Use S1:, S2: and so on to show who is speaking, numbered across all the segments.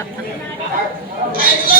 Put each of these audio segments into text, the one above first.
S1: I love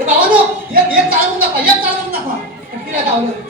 S1: भावानो एक एक चालवून दाखवा एक चालवून दाखवा किती
S2: लावलं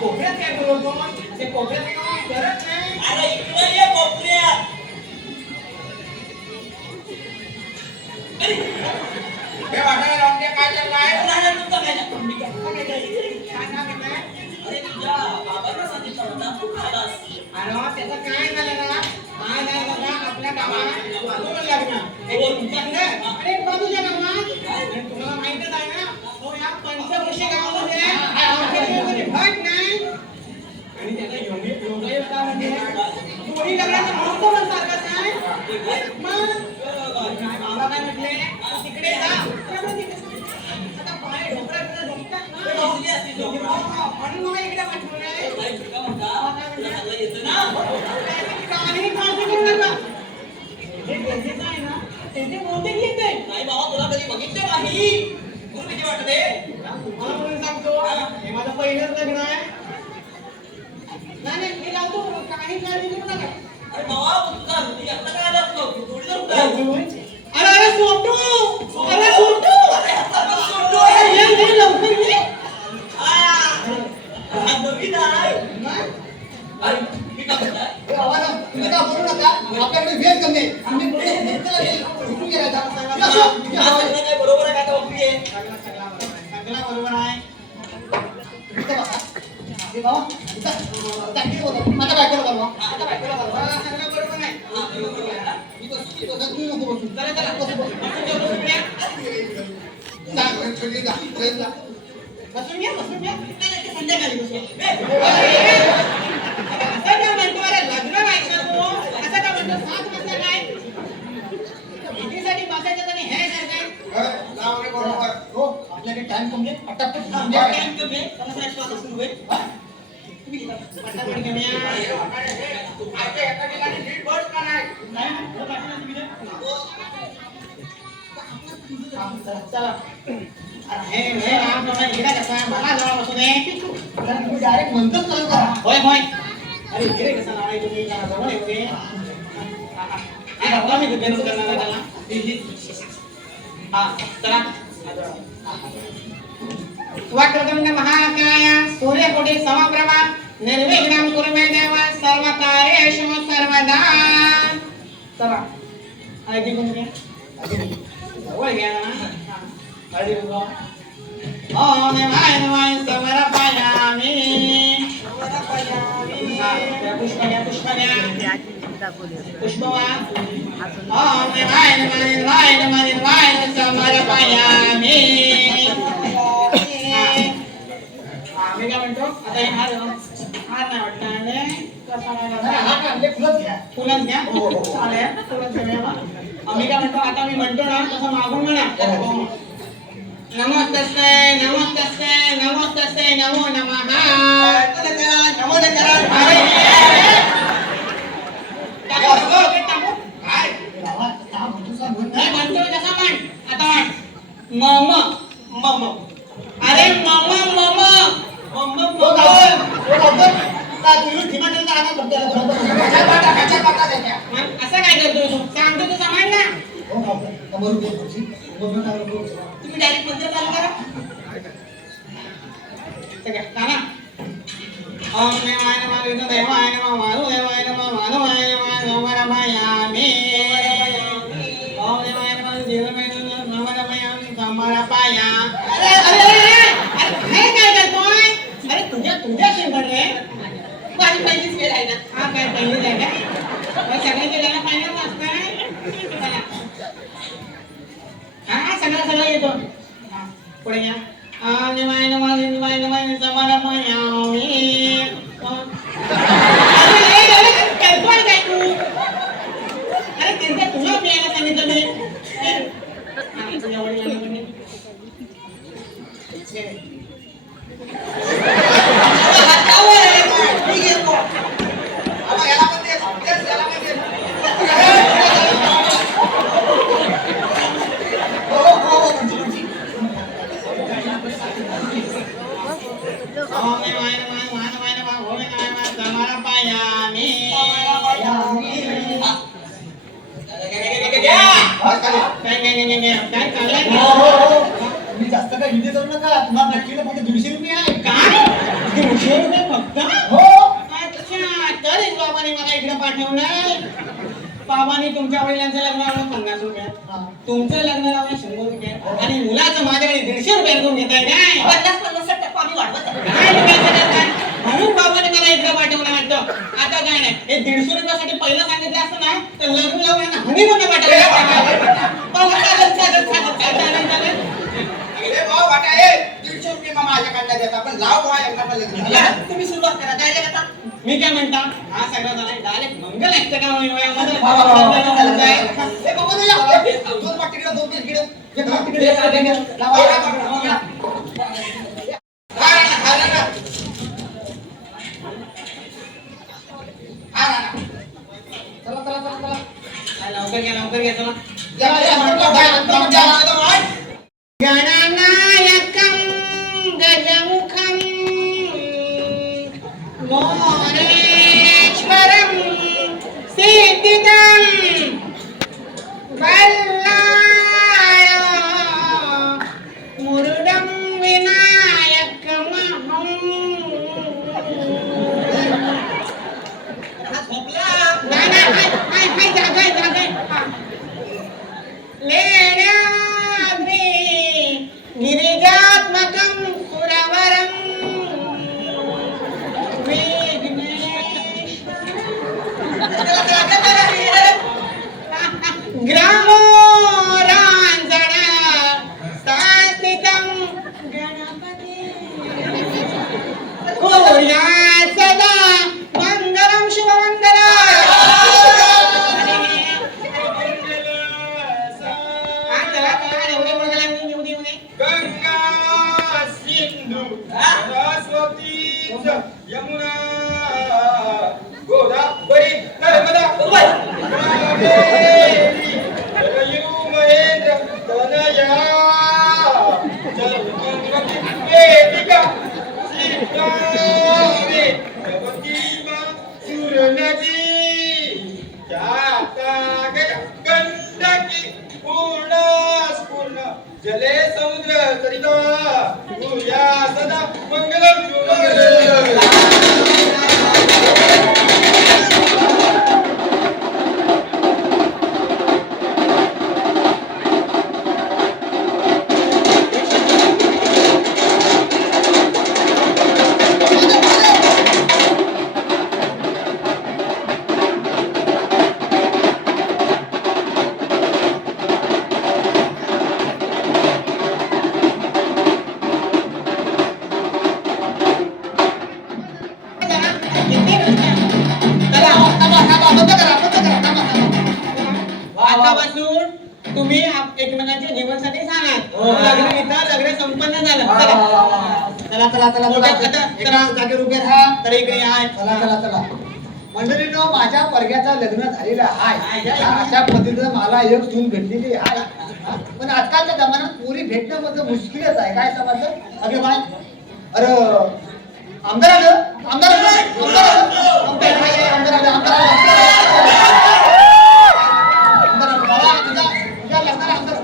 S1: कोपऱ्यात काय बोलवतो ते कोपऱ्यात करत नाही
S2: अरे इकडे ये कोपऱ्या बे वाटा राऊंड काय चाललाय नाही तुमचं काय चाललं मी काय
S1: काय
S2: अरे तुझ्या बाबांना सांगितलं होता तू खालास
S1: अरे त्याचं काय झालं अरे त्यांचे काय ना? त्यांचे मोठे घेत आहे नाही बाबा
S2: तुला
S1: कधी बघितलं
S2: नाही. तुला किती वाटते
S1: तुम्हाला म्हणून सांगतो? हे. माझं पहिलंच लग्न आहे. नाही नाही मी लावतो. काही काळजी घेऊ नका.
S2: अरे बाबा तुझा हृदय आता काय लागतो थोडी तर
S1: अरे अरे सोटू अरे सोटू
S2: अरे सोटू
S1: अरे ये ये लवकर ये.
S2: आ नवीन आहे. अरे मी का म्हणताय
S3: आवाज मी का बोलू नका? आपल्याकडे
S2: बरोबर आहे का आता आहे?
S1: बरोबर आहे. सगळं बरोबर आहे
S3: बाबा, इथं. चांगली बोला. माझ्या बायकोला बोलवा. माझ्या बायकोला बोलवा.
S1: सगळं सगळं बरोबर आहे
S2: हा, बरोबर आहे ना?
S3: मी बसू, मी बसू. तू नको बसू.
S1: चला चला
S3: बसू, बसू.
S1: बसून घ्या, बसून घ्या.
S3: जा, ट्रेनला जा, ट्रेनला.
S1: बसून घ्या बसून घ्या
S2: नाही, नाही, ते संध्याकाळी बसूया. ए,
S1: असं का म्हणतो अरे लग्न व्हायचं तू असं का म्हणतो सात वाजता काय भीतीसाठी बसायचं आणि हे सारखं
S3: हो, आपल्याकडे टाइम कमी आहे पटापट
S2: हा,
S3: घेऊन घ्या.
S2: टाइम कमी आहे. पन्नास मिनिट क्लास असून होईल.
S3: हा?
S1: पटापट घेऊन या. चला. अरे हे हे राम कसा? मला जवळ बसू दे.
S3: तुम्ही डायरेक्ट म्हणतोच चालू करा.
S1: होय होय. अरे इकडे कसा लावाय तुम्ही? जरा जवळ येऊ दे हा, मी गुगल करणार आहे त्याला. चला. वक्रतुंड महाकाय सूर्यकोटी समप्रभा निर्विघ्नं कुरु मे देव सर्व कार्येषु सर्वदा. चला. कुंकू घ्या. जवळ घ्या. ओम नमाय नमाय समर्पयामि हा, त्या ओम मी काय म्हणतो आता हे हार हार नाही
S3: घ्या
S1: चालेल घेऊया आम्ही काय म्हणतो आता मी म्हणतो ना तसं मागून म्हणा. नमो तस्मै नमो तस्मै नमो तस्मै नमो नमः
S2: नमो
S1: मम
S2: मम.
S1: अरे मम मम.
S2: मम,
S3: हो, हो,
S1: असं काय करतोय तू? सांगतो तसं म्हण ना
S3: हो, गावकर. समोरून घे, खुर्ची. समोरून टाका, नको.
S2: तुम्ही डायरेक्ट मंदिर चालू करा
S1: सगळ्या सांगा ओम नमाय नमः विष्णुदेवाय नमः वासुदेवाय नमः सगळं सगळा येतो हा, पुढे घ्या ओम नमाय नमः देवाय नमः समर्पयामि ओम- अरे, अरे, अरे, करतोय काय तू अरे त्यांच्या तुला प्यायला सांगितलं मी हा, तुझ्या वडिलांनी म्हणे.
S2: हातावर आहे काय? मी घेतो. आबा, याला पण दे. तेच, याला पण दे.
S3: हो, हो, हो, हो, खुर्ची, खुर्ची.
S1: ओम नमाय नमः माधवाय नमः भोलेनाथाय नमः समर्पयामि
S2: घे, घे, घे, घे, घे.
S3: हा, चालेल.
S1: काय काय काय काय काय चाललंय
S3: हो, हो, हो. तुम्ही जास्त काय हिंदी करू नका तुम्हाला नक्कीला फक्त दीडशे रुपये आहे.
S1: काय? दीडशे रुपये फक्त?
S3: हो.
S1: अच्छा तरीच बाबाने मला इकडे पाठवलं बाबाने तुमच्या वडिलांचं लग्न लावलं पन्नास रुपये.
S3: हा.
S1: तुमचं लग्न लावलं शंभर रुपये. आणि मुलाचं माझ्याकडे दीडशे रुपये करून घेताय काय?
S2: पन्नास पन्नास टक्के आम्ही वाढवत आहे.
S1: म्हणून बाबाने मला इकडे पाठवलं वाटतं. आता काय नाही हे दीडशे रुपयासाठी पहिलं सांगितलं असतं ना तर लग्न लावून हनी म्हणून पाठवलं बघा, चालेल चालेल चालेल चालेल चालेल
S2: ए, भाऊ, वाटा, ए, दीडशे रुपये मग माझ्याकडनं देता पण लाव बुवा एकदा लग्न या, तुम्ही सुरुवात करा. रे आता.
S1: मी काय म्हणता? हा सगळं झालाय. डायरेक्ट मंगल ऐकतं का वयामध्ये
S2: बाबा, तू या.
S3: दोन पाट तिकडे एक पाट तिकडे एक पाट. लावा.
S1: लवकर घ्या लवकर घ्या चला. 哇 जले समुद्र सरिता या सदा मंगलम मंगलम
S3: माझ्या लग्न झालेला आहे. अशा पद्धतीनं मला एक सून भेटलेली आहे. पण आजकालच्या जमान्यात पोरी भेटणं म्हणजे मुश्किलच आहे. काय समजलं? अगे बाय अरे आमदार आलं आमदार आलं आमदार आलं आमदार आलं आमदार आलं आमदार आलं आमदार आलं बाबा तुझ्या तुझ्या लग्नाला आमदार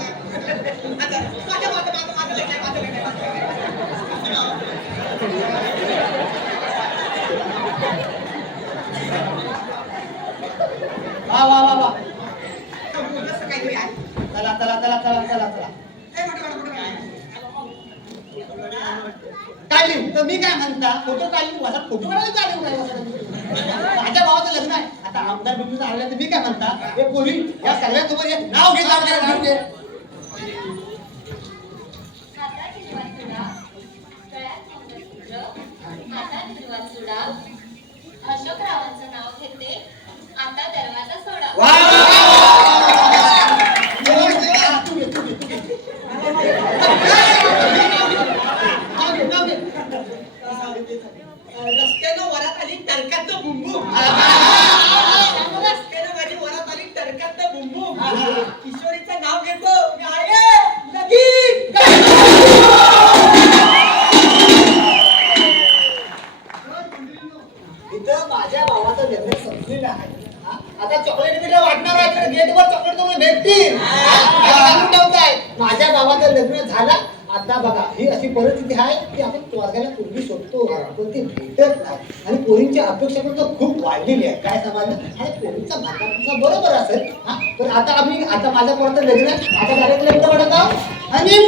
S3: वा वा वा. चला चला चला चला चला चला. काढली तर मी काय म्हणता फोटो काढली माझा फोटो काढायला चालेल नाही माझ्या भावाचं लग्न आहे. आता आमदार बिंदू आले तर मी काय म्हणता हे पोरी या सगळ्यांसोबत एक नाव घे नाव घे.
S4: चुडा. अशोकरावांचं नाव घेते. आता दरवाजा सोडा
S3: वा तू घे तू घे तू घे नाव घे नाव घे
S5: रस्त्यानं वरात आली टरकात बुंबू रस्त्यानं माझी वरात आली टरकात बुंबू किशोरीचं नाव घेतो मी आहे लगीन
S3: इथं माझ्या भावाचं लग्न संपलेलं आहे हा? आता चॉकलेट बिट वाटणार आहे गेटवर चॉकलेट तुम्हाला भेटतील हा? सांगून ठेवताय माझ्या भावाचं लग्न झाला आता बघा ही अशी परिस्थिती आहे की आपण स्वर्गाला पूर्वी शोधतो पण ती भेटत नाही. आणि पोरींची अपेक्षा पण तर खूप वाढलेली आहे. काय समजलं? आणि पोरींचा माता बरोबर असेल हा? तर आता आम्ही आता माझ्या पोराचं लग्न आता डायरेक्ट लग्न म्हणत आहोत. आणि